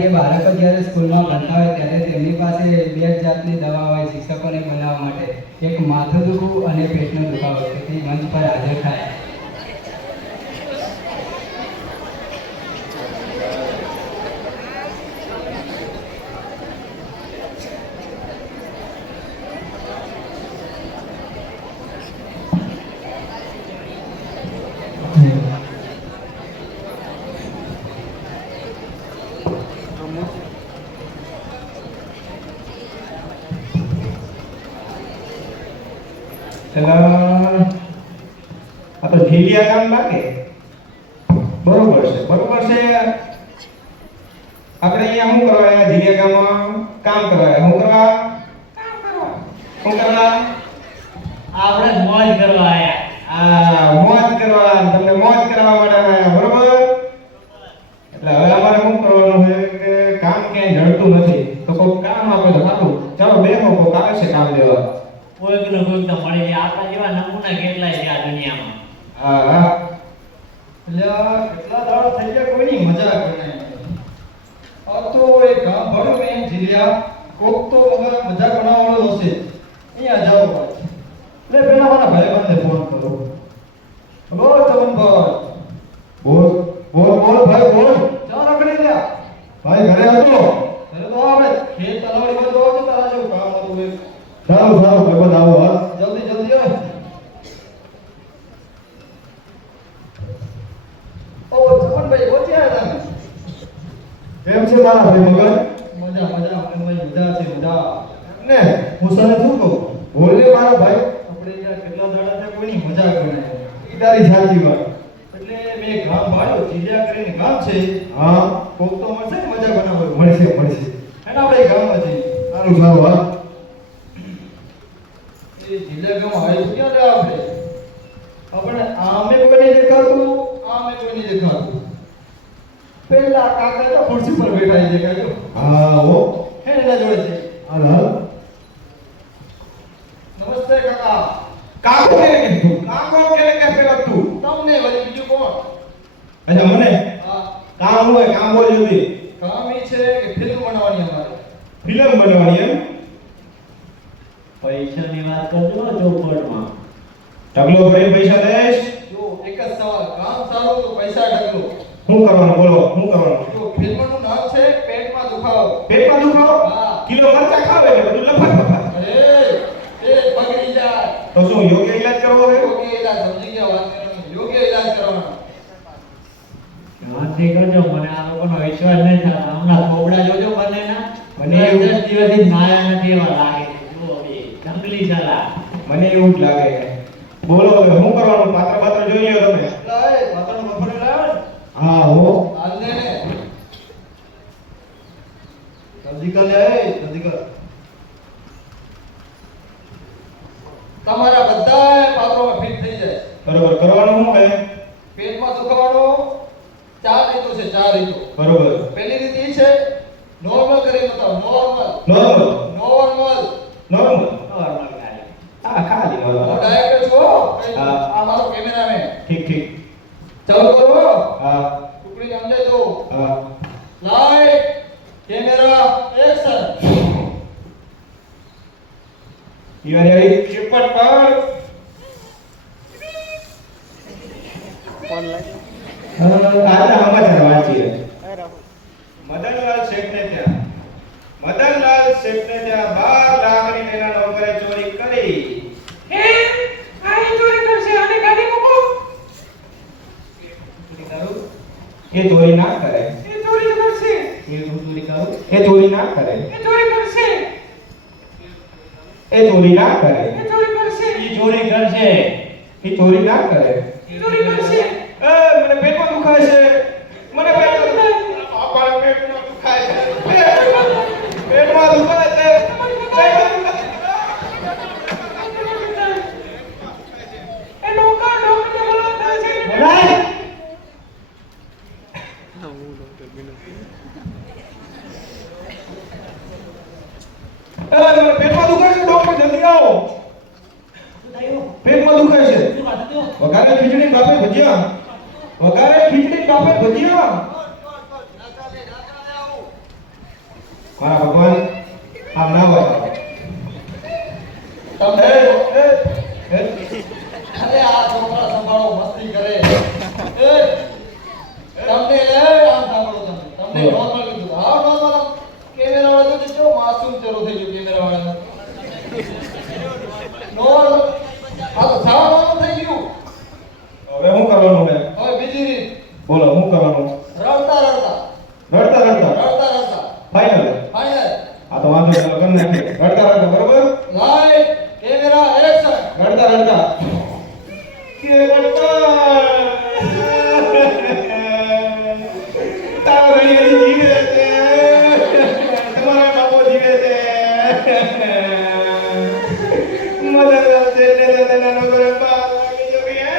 કે બાળકો જ્યારે સ્કૂલમાં ભણતા હોય ત્યારે તેમની પાસે બે જાતની દવા હોય શિક્ષકોને બનાવવા માટે, એક માથું દુખવું અને પેટનો દુખાવો. તેથી મંચ પર હાજર થાય. આ તો ઢીલિયા કામ લાગે. બરોબર છે. આપણે અહીંયા શું કરવા આવ્યા? ઢીલિયા કામમાં કામ કરવા આવ્યા. શું કરવા? આપણે મોજ કરવા આવ્યા. મોજ કરવા. તમને મોજ કરવા માટે આવ્યા. બરોબર. એટલે હવે અમારે શું કરવાનું છે કે કામ ક્યાંય જડતું નથી તો કોઈ કામ આપે તો સારું. ચાલો બેહો, કોક આવે છે કામ દેવા. કોઈક તો મળી જાય. આપણા જેવા નમૂના કેટલાય છે આ દુનિયામાં. એટલે કેટલા દાડા થઈ ગયા કોઈની મજાક બનાવી. આ તો એક ગામ ભરું મેં જીલ્યા કોક તો મજાક બનાવવાનો હશે. અહીંયા જાવ એટલે પેલા મારા ભાઈબંધને ફોન કરો. હલો ચમનભાઈ. બોલ ભાઈ બોલ. ચાલ રખડી લ્યા ભાઈ ઘરે હતો. અરે તો આપણે ખેત તલાવડી પર જોવા છો તારા જેવું કામ હતું એક. સારું ભાઈબંધ આવો. હા જલ્દી આવ. ઓ ચમનભાઈ ઓછી આવ્યા તમે. કેમ છે મારા ભાઈ મગન? મજા છે મજા. ને હું સને શું કહું? બોલ ને મારા ભાઈ. આપણે યાર કેટલા દાડા થયા કોઈની મજાક બનાવી. ઈ તારી સાચી વાત. એટલે મેં ગામ ભાડ્યો જીલ્યા કરીને ગામ છે. હા કોક તો મળશે ને મજા બનાવવા. મળશે. અને આપણે ગામમાં જઈએ. સારું. હા એ જીલ્યા ગામ આવ્યું ક્યાં લે આપણે આમે કોઈ નહીં દેખાતું, આમે કોઈ નહીં દેખાતું. પેલા કાકા તો ખુરશી પર બેઠા છે દેખાય. હા હો. હે એના જોડે છે. હાલ. નમસ્તે કાકા. કાકો કેને કીધું? કાકો કેને કે પેલા તું? તમને વળી બીજું કોણ? અચ્છા મને હા કામ હોય. કામ બોલ જલ્દી. કામ એ છે કે ફિલ્મ બનાવવાની અમારે. ફિલ્મ બનાવવાની એમ? પૈસાની વાત કરજો ચોપડમાં. ઢગલો ભરી પૈસા દઈશ. જો એક જ સવાલ, કામ સારું તો પૈસા ઢગલો. શું કરવાનું બોલો? શું કરવાનું? જો ફિલ્મનું નામ છે પેટમાં દુખાવો. પેટમાં દુખાવો? હા. કિલો મરચા ખાવ એટલે બધું લફાટ. અરે એ બગડી જાય. તો શું યોગ્ય ઈલાજ કરવો છે? યોગ્ય ઈલાજ સમજી ગયા વાત કરવાની. યોગ્ય ઈલાજ કરવાનો. ધ્યાનથી કરજો. મને આ લોકોનો વિશ્વાસ નહીં થાય. હમણાં કોબડા જોજો બંનેના. મને 10 દિવસથી નાયા નથી એવા લાગે છે. જુઓ બે જંગલી સલાહ. મને એવું જ લાગે છે. બોલો હવે શું કરવાનું? પાત્ર જોઈ લ્યો તમે. લાય માતાનો બફરે લાવ. હા હો. હાલ ને જલ્દી કર લે. જલ્દી કર. તમારા બધા પાત્રોમાં ફિટ થઈ જાય. બરોબર. કરવાનું શું છે? પેટમાં દુખાવાનો 4 રીતો છે. 4 રીતો. બરોબર. પહેલી રીત એ છે નોર્મલ કરી બતાવો. નોર્મલ. નોર્મલ ખાલી. હા ખાલી બોલો. હું ડાયરેક્ટર છું હો. હા. આ મારો કેમેરામેન. ઠીક. ચાલુ કરો. હા. ટુકડી સમજાય દો. હા. Light camera action. You are ready? Super power. તાજા સમાચાર વાંચીએ. મદનલાલ શેઠને ત્યાં 12 લાખની તેના નોકરે ચોરી કરી. એ ચોરી ના કરે. એ ચોરી કરશે. એ ચોરી ના કરે. એ ચોરી ના કરે. એ ચોરી કરશે. એ ચોરી ના કરે. મને પેટમાં દુખાય છે. મને પેટમાં દુખાય છે. પેટમાં દુખાય છે. મને પેટમાં દુખાય છે. ડોક્ટર જલ્દી આવો. પેટમાં દુખાય છે. વઘારે ખીચડી કાપે ભજીયા. મારા ભગવાન આમ ના હોય તમે હે? અરે આ છોકરા સંભાળો મસ્તી કરે તમને આમ સાંભળો તમને નોર્મલ કીધું હા નોર્મલ કેમેરા વાળા તો જો માસૂમ ચરો થઈ ગયો કેમેરા વાળા નોર્મલ આ તો સાવ નોર્મલ થઈ ગયું હવે શું કરવાનું છે હવે બીજી રીત બોલો શું કરવાનું રડતા રડતા રડતા રડતા રડતા રડતા ફાઇનલ ફાઇનલ આ તો વાંધો નહીં, કરી નાખીએ રડતા રડતા બરોબર લાઈટ કેમેરા એક્શન રડતા રડતા કે રડતા તારો રૈયાજી જીવે છે તમારા બાપો જીવે છે મદદ છે ને તેના નગર પાર લાગી જોગી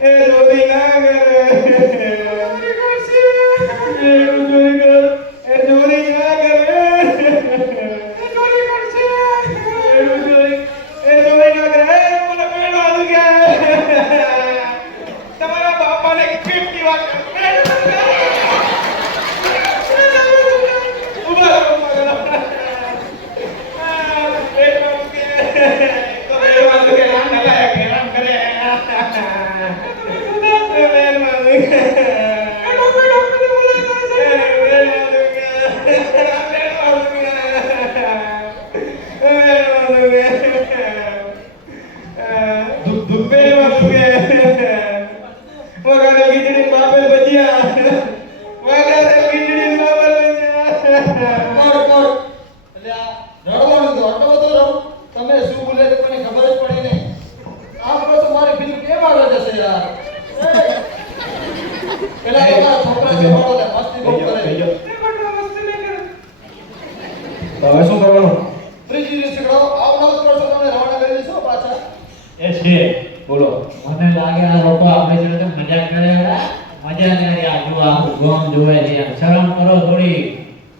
એ રોદી ના કરે હવે શું કરવાનું ત્રીજી રીત શીખવાડો આવ નવ કરશો તમને રવાના કરી દેશો પાછા એ છે બોલો મને લાગે આ લોકો આપણે જોડે તો મજાક કરે હે. મજા નહીં આ જો આખું ગામ જોવે છે યાર. શરમ કરો થોડી.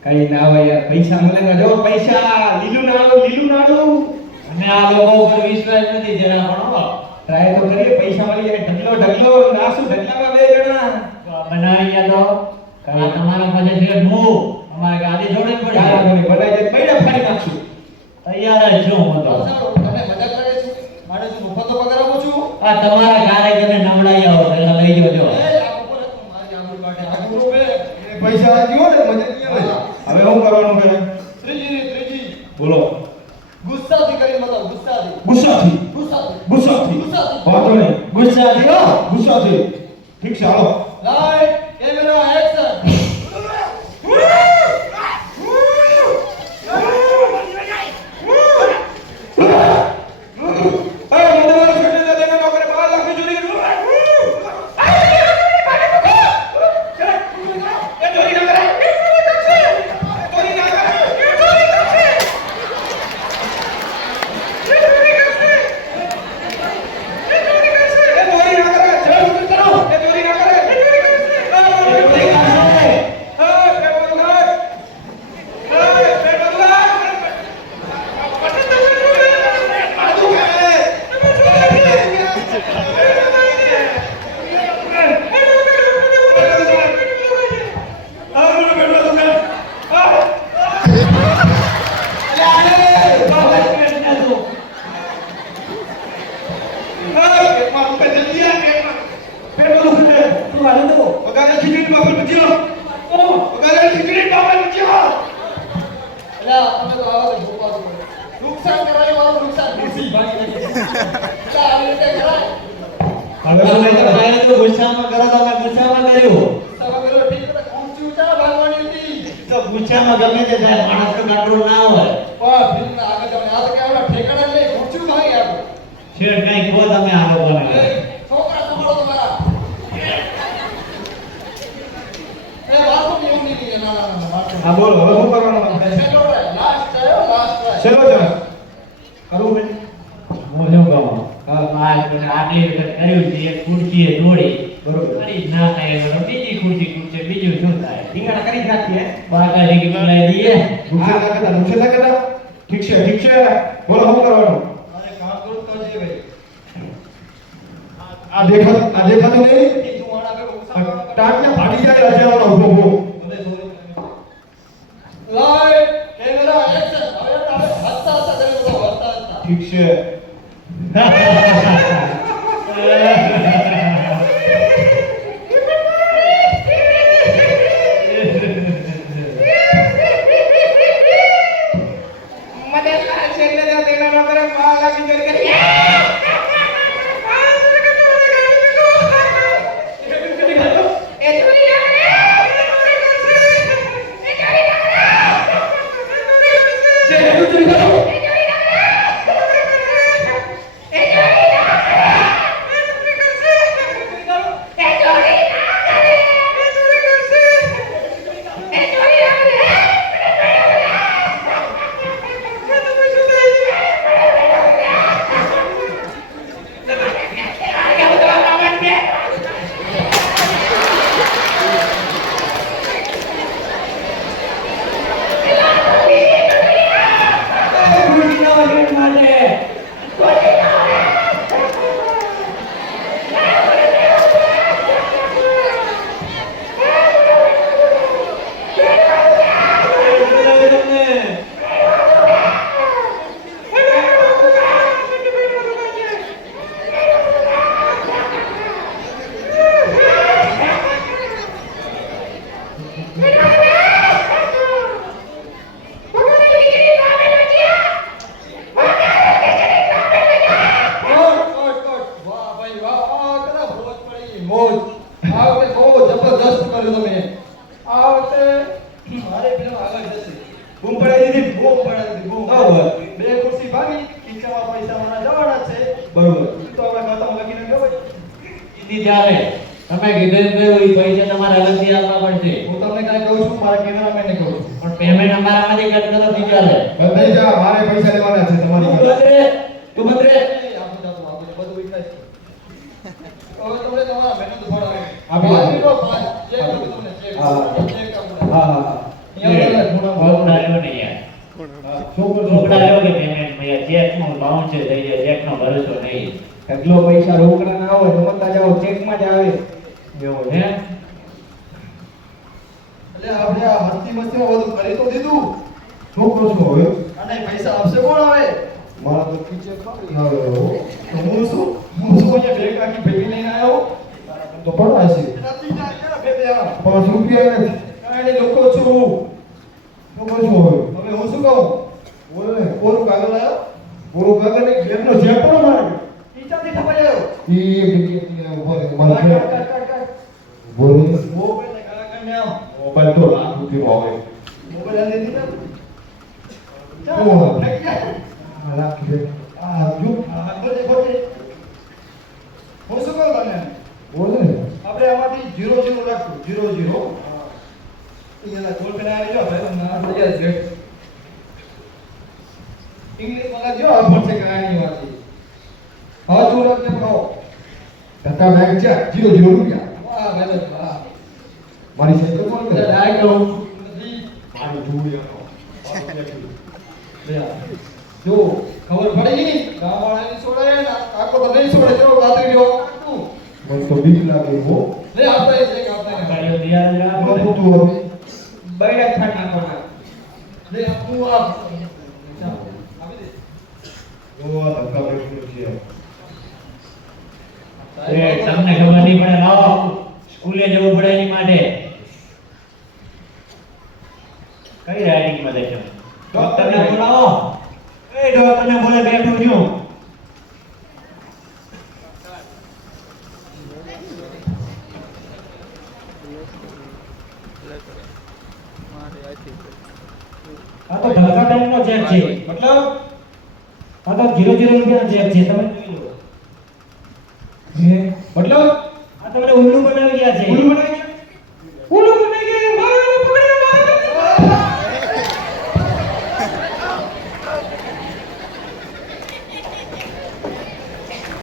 કઈ ના હોય યાર પૈસા મળે ને જો પૈસા લીલું નાડું અને આ લોકો ઉપર વિશ્વાસ નથી જરા પણ હો. ટ્રાય તો કરીએ પૈસા મળી જાય ઢગલો નાસુ ઢગલામાં બે જણા તો આ બનાવી યા તો આ તમારા પાસે છે હું અમારે ગાડી જોડે જ પડી ચાલો ને બનાવી દે પૈડા ફાડી નાખશું તૈયાર જ છું હું તો. તમે મજાક કરે છો મારે શું મફત પગાર આપું છું આ તમારા કારે તમે નવડાઈ આવો પેલા લઈ જજો. એ આ ઉપર મારી આંગળી કાઢે આ ગુરુ બે પૈસા આપ્યો ને મજા નહીં આવે હવે શું કરવાનું છે ત્રીજી રીત ત્રીજી બોલો ગુસ્સાથી કરી મતલબ ગુસ્સાથી ગુસ્સાથી ગુસ્સાથી વાંધો નહીં ગુસ્સાથી હો. ગુસ્સાથી ઠીક છે હાલો લાઈટ કેમેરા એક્શન નુકસાન કરાય વાળું નુકસાન ખુશી ભાગી લે આવી રીતે કરાય હવે તમે તો કાંઈ તો ગુસ્સામાં કરો તો અમે ગુસ્સામાં કર્યું. તમે પેલો ઠીક છે ઊંચી ઊંચા ભાગવાની હતી તો ગુસ્સામાં ગમે તે થાય માણસ તો કંટ્રોલ ના હોય. પણ ફિલ્મ આગળ તમે આ તો કે આવડા ઠેકાણા લઈ ઊંચું ભાગી આપણે શેઠ કઈ કહો તમે આ લોકોને. છોકરા સંભાળો તમારા એ વાતો નિયમ નહીં ના હા બોલો હવે શું કરવાનું આપણે છેલ્લો લાસ્ટ આવ્યો લાસ્ટ ચલો જરા કરું ભાઈ હું શું કહું હા. આટલી વખત કર્યું છે એક ખુરશીએ દોડી બરોબર. કરી જ ના થાય એનો બીજી ખુરશી બીજું શું થાય ઠીંગાણા કરી જ નાખીએ બાકાજી કે બોલાવી દઈએ. નુકસાન ના કરતા ઠીક છે બોલો શું કરવાનું અરે કામ કરતો જે ભાઈ આ દેખાતું નહીં તું આના કે ટાટિયા ફાડી જાય અજાણો ઉભો ઉભો મને સોરી લાઈટ કેમેરા એક્શન હવે હસતા હસતા કરી દો હસતા હસતા ઠીક છે મોજ આ વખતે બહુ જબરદસ્ત કર્યું તમે આ વખતે મારે ફિલ્મ આગળ જશે બૂમ પડાવી દીધી બૂમ બરાબર બે ખુરશી ભાગી ખીચામાં પૈસા મારા જવાના છે બરોબર તો આપણે ખાતામાં લખી નાખ્યો ભાઈ સીધી ચાલે તમે કીધું કે એ પૈસા તમારે અલગથી આપવા પડશે હું તમને કાંઈ કહું છું મારા કેમેરામેનને કહું છું પણ પેમેન્ટ અમારામાંથી કટ કરો થી ચાલે બંધાઈ જા મારે પૈસા લેવાના છે તમારી તું બંધ રે આપું બધું વિકાસ હવે તમને તમારા મહેનત ફળ આવે આપી દો. આપી દો પાંચ ચેક કરું તમને ચેક હા. ચેક કરું હા હા અહીંયા બધા બહુ ડાયો નહીં યાર રોકડા લો કે પેમેન્ટ માં ચેક નો બાઉન્સ થઈ જાય ચેક નો ભરોસો નહીં એટલો પૈસા રોકડા ના હોય તો મતા જાઓ ચેકમાં જ આવે એવું છે એટલે આપણે આ મસ્તી મસ્તીમાં બધું કરી તો દીધું શું કરો છો હવે અને પૈસા આપશે કોણ આવે મારા તો ખીચે ખાલી આવે હો. તો હું શું અહીંયા બેગ આખી ભેગી લઈને આવ્યો તો પડાશે નથી જાય ક્યાં બે બે આ 5 રૂપિયા નથી કાંઈ લોકો છું શું કરો છો હવે હવે હું શું કહું બોલો ને કોરું કાગળ આવ્યો પૂરો કાગળ ને ઘેરનો ચેક કરો મારે ઈચાથી થપાઈ આવ્યો ઈ એક જગ્યાએ ઉભો રહે મારે બોલો મોબાઈલ ને કાગળ કાઢને આમ મોબાઈલ તો લાખ રૂપિયાનો આવે મોબાઈલ આલી દીધા ઓહો. ચાલ ફેંકી જાય આ લાખ રૂપિયા આ જો હા બોલે બોલે હું શું કહું તમને બોલો ને આપણે આમાંથી 00 રાખવું 00 અહીંયા ગોળ પેન આવી ગયો ભાઈ ના તૈયાર છે ઇંગ્લિશ માં લખજો આ પડશે કહાની વાળી હા જો લખજો કહો ટકા બેંક છે 00 રૂપિયા વાહ ભાઈ વાહ મારી સાઈકલ કોણ કરે ડાયરેક્ટ કહું નથી મારી જોઈ જો ખબર પડી ગામ વાળાની છોડે ને કાકો તો નહીં છોડે જો રાત્રિ જો કાકું મને તો બીક લાગે હો લે આપતા એ છે આપતા ગાડીઓ તૈયાર જ રાખો ને. બધું તું હવે બૈરા ખાટ નાખવાના લે આપું આપ આપી દે ઓ આ ધક્કા બેઠું છે એ તમને ખબર નહીં પડે લાવો સ્કૂલે જવું પડે એની માટે કઈ રાઇડિંગ માં દેશો ડોક્ટરને બોલાવો એ ડોક્ટરને બોલે બેઠું છું આ તો ઢળકા ટાઈમનો ચેક છે મતલબ આ તો 00 રૂપિયાનો ચેક છે તમે જોઈ લો હે મતલબ આ તમને ઉલ્લુ